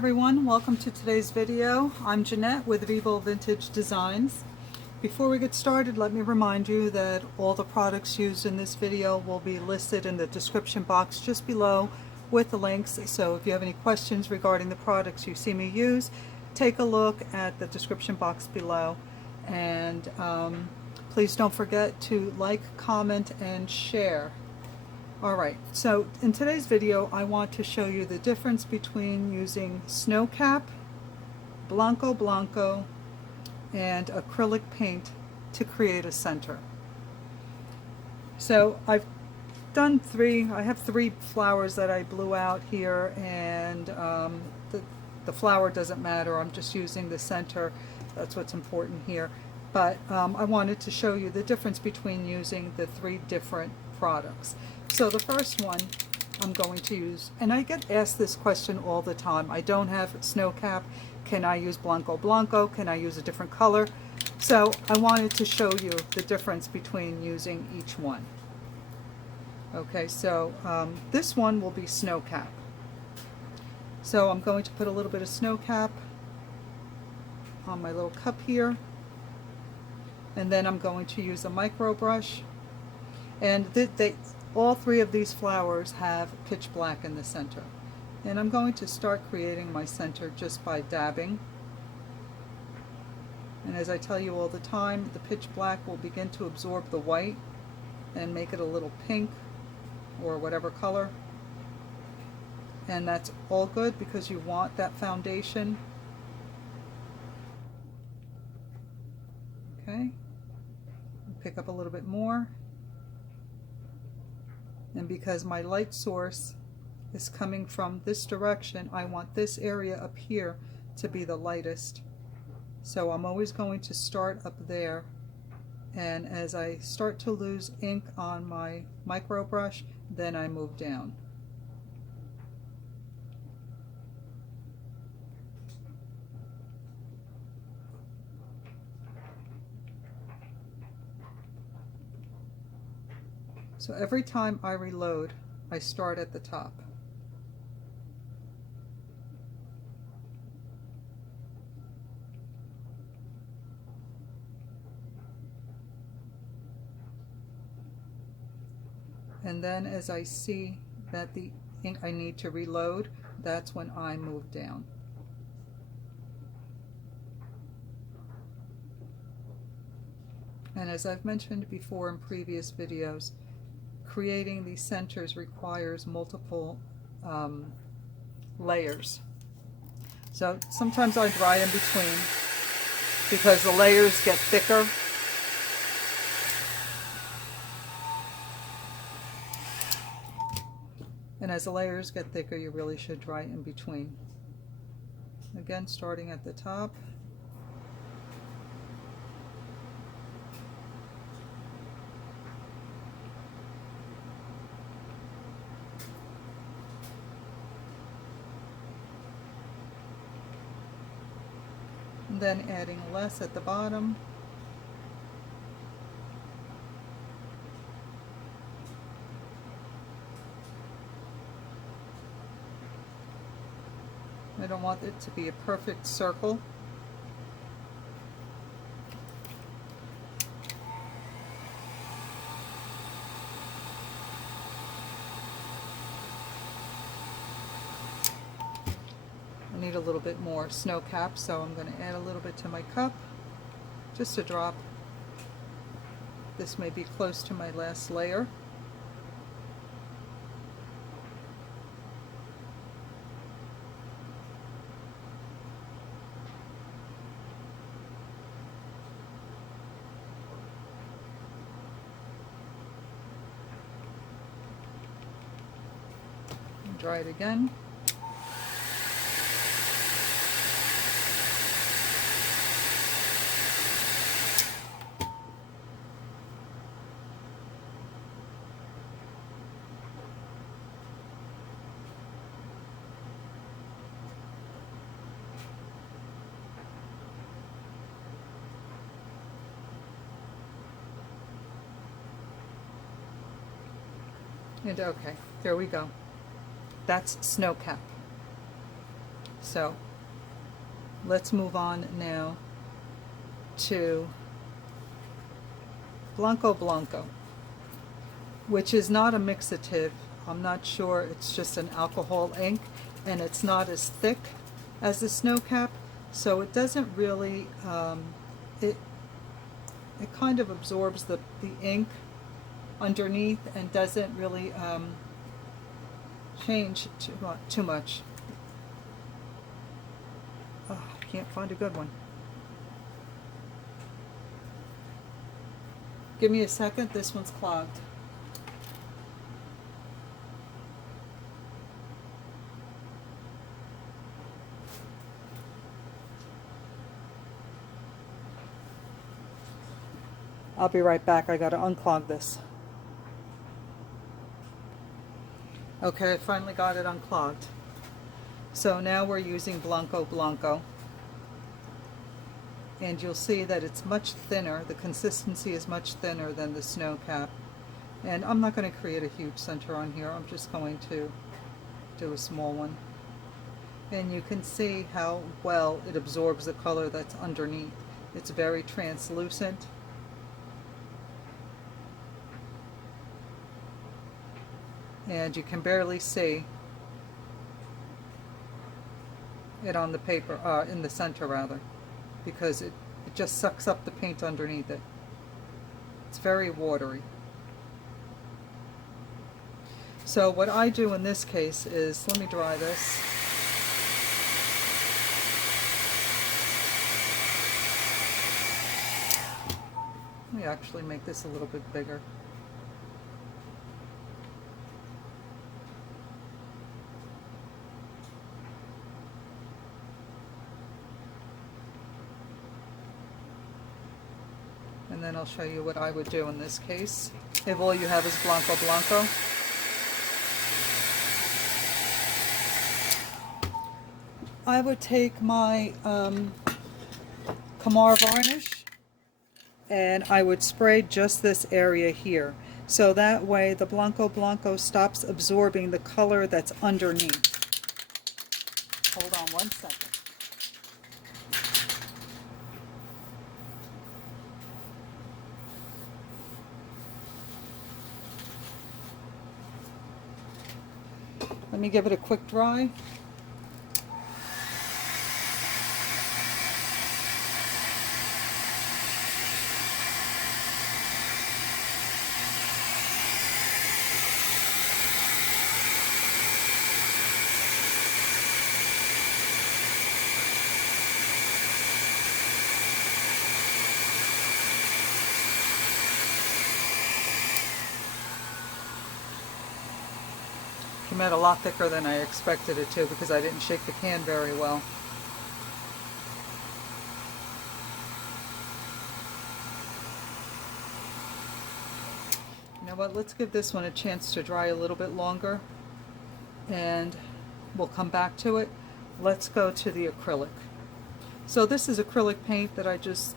everyone, welcome to today's video. I'm Jeanette with Vivo Vintage Designs. Before we get started, let me remind you that all the products used in this video will be listed in the description box just below with the links. So if you have any questions regarding the products you see me use, take a look at the description box below. And please don't forget to like, comment, and share. Alright, so in today's video I want to show you the difference between using Snowcap, Blanco Blanco, and acrylic paint to create a center. So I have three flowers that I blew out here, and the flower doesn't matter, I'm just using the center, that's what's important here. But I wanted to show you the difference between using the three different products. So the first one I'm going to use, and I get asked this question all the time, I don't have Snowcap, can I use Blanco Blanco, can I use a different color? So I wanted to show you the difference between using each one. Okay, so this one will be Snowcap. So I'm going to put a little bit of Snowcap on my little cup here, and then I'm going to use a micro brush. And all three of these flowers have pitch black in the center. And I'm going to start creating my center just by dabbing. And as I tell you all the time, the pitch black will begin to absorb the white and make it a little pink or whatever color. And that's all good because you want that foundation. Okay, pick up a little bit more. And because my light source is coming from this direction, I want this area up here to be the lightest. So I'm always going to start up there, and as I start to lose ink on my micro brush, then I move down. So every time I reload, I start at the top. And then as I see that the ink I need to reload, that's when I move down. And as I've mentioned before in previous videos, creating these centers requires multiple layers. So sometimes I dry in between because the layers get thicker. And as the layers get thicker, you really should dry in between. Again, starting at the top. And then adding less at the bottom. I don't want it to be a perfect circle. I need a little bit more Snowcap, so I'm going to add a little bit to my cup, just a drop. This may be close to my last layer. Dry it again. And okay, there we go. That's Snowcap. So let's move on now to Blanco Blanco, which is not a mixative. I'm not sure, it's just an alcohol ink, and it's not as thick as the Snowcap, so it doesn't really, it kind of absorbs the ink underneath and doesn't really change too much. Oh, I can't find a good one. Give me a second, this one's clogged. I'll be right back. I gotta unclog this. Okay, I finally got it unclogged. So now we're using Blanco Blanco. And you'll see that it's much thinner. The consistency is much thinner than the Snowcap. And I'm not going to create a huge center on here. I'm just going to do a small one. And you can see how well it absorbs the color that's underneath. It's very translucent. And you can barely see it on the paper, in the center rather, because it just sucks up the paint underneath it. It's very watery. So what I do in this case is, let me dry this. Let me actually make this a little bit bigger. And then I'll show you what I would do in this case, if all you have is Blanco Blanco. I would take my Camar varnish and I would spray just this area here. So that way the Blanco Blanco stops absorbing the color that's underneath. Hold on one second. Let me give it a quick dry. Came out a lot thicker than I expected it to because I didn't shake the can very well. You know what, let's give this one a chance to dry a little bit longer and we'll come back to it. Let's go to the acrylic. So this is acrylic paint that I just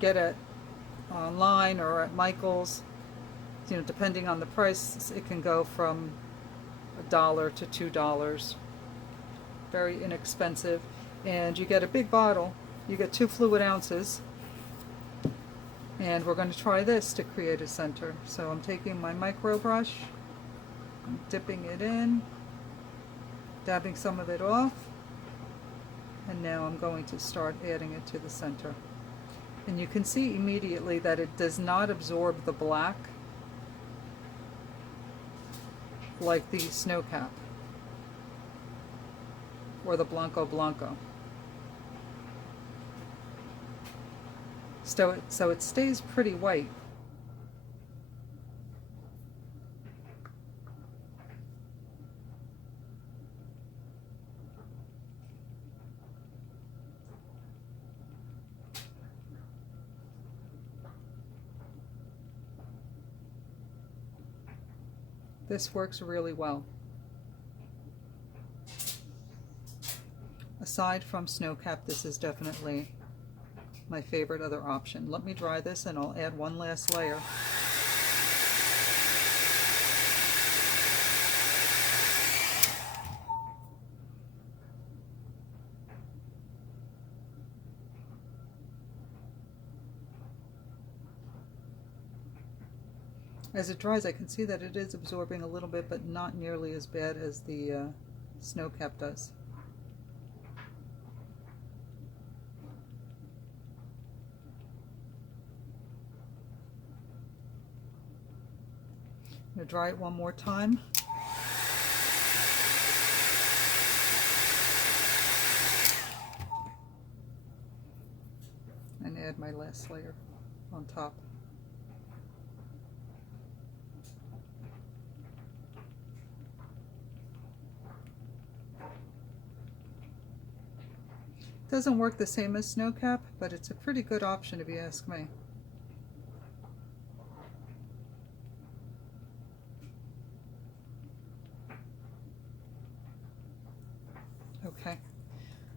get at online or at Michael's. You know, depending on the price, it can go from $1 to $2. Very inexpensive. And you get a big bottle. You get 2 fluid ounces. And we're going to try this to create a center. So I'm taking my micro brush, I'm dipping it in, dabbing some of it off, and now I'm going to start adding it to the center. And you can see immediately that it does not absorb the black like the Snowcap or the Blanco Blanco. So it stays pretty white. This works really well. Aside from Snowcap, this is definitely my favorite other option. Let me dry this and I'll add one last layer. As it dries, I can see that it is absorbing a little bit, but not nearly as bad as the Snowcap does. I'm going to dry it one more time. And add my last layer on top. Doesn't work the same as Snowcap, but it's a pretty good option if you ask me. Okay,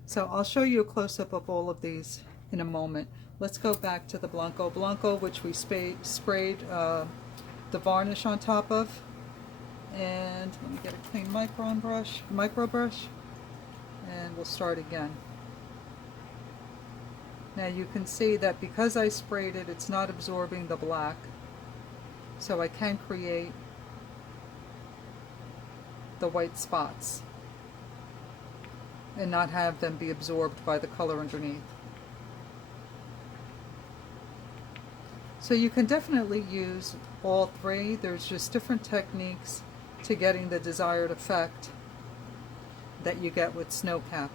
so I'll show you a close-up of all of these in a moment. Let's go back to the Blanco Blanco, which we sprayed the varnish on top of. And let me get a clean micro brush, and we'll start again. Now you can see that because I sprayed it, it's not absorbing the black, so I can create the white spots and not have them be absorbed by the color underneath. So you can definitely use all three. There's just different techniques to getting the desired effect that you get with Snowcap.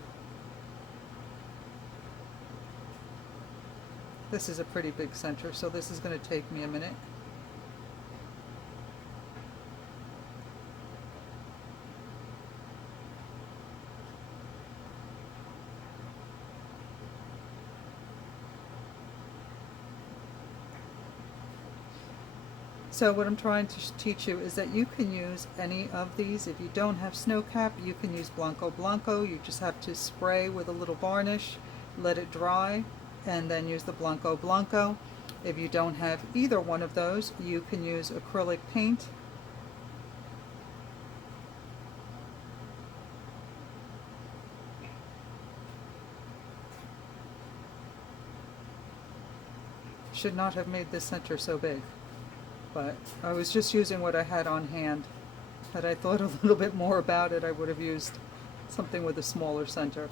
This is a pretty big center, so this is going to take me a minute. So what I'm trying to teach you is that you can use any of these. If you don't have Snowcap, you can use Blanco Blanco. You just have to spray with a little varnish, let it dry, and then use the Blanco Blanco. If you don't have either one of those, you can use acrylic paint. Should not have made this center so big, but I was just using what I had on hand. Had I thought a little bit more about it, I would have used something with a smaller center.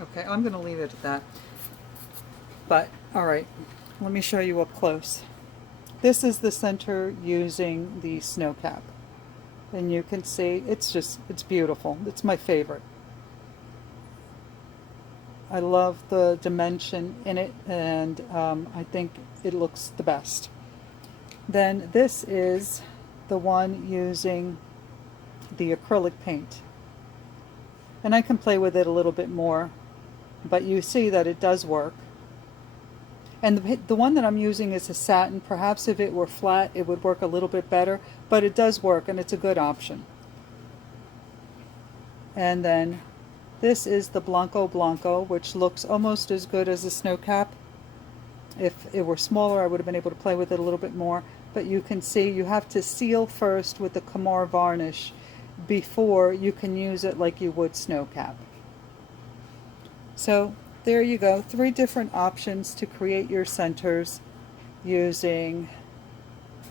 Okay, I'm going to leave it at that. But, alright, let me show you up close. This is the center using the Snowcap. And you can see it's beautiful. It's my favorite. I love the dimension in it, and I think it looks the best. Then this is the one using the acrylic paint. And I can play with it a little bit more, but you see that it does work. And the one that I'm using is a satin. Perhaps if it were flat, it would work a little bit better, but it does work, and it's a good option. And then this is the Blanco Blanco, which looks almost as good as the Snowcap. If it were smaller, I would have been able to play with it a little bit more, but you can see you have to seal first with the Camar varnish before you can use it like you would Snowcap. So there you go, 3 different options to create your centers using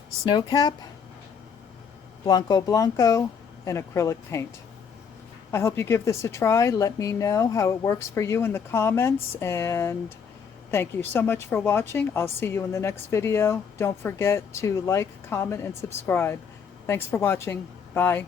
Snowcap, Blanco Blanco, and acrylic paint. I hope you give this a try. Let me know how it works for you in the comments, and thank you so much for watching. I'll see you in the next video. Don't forget to like, comment, and subscribe. Thanks for watching. Bye.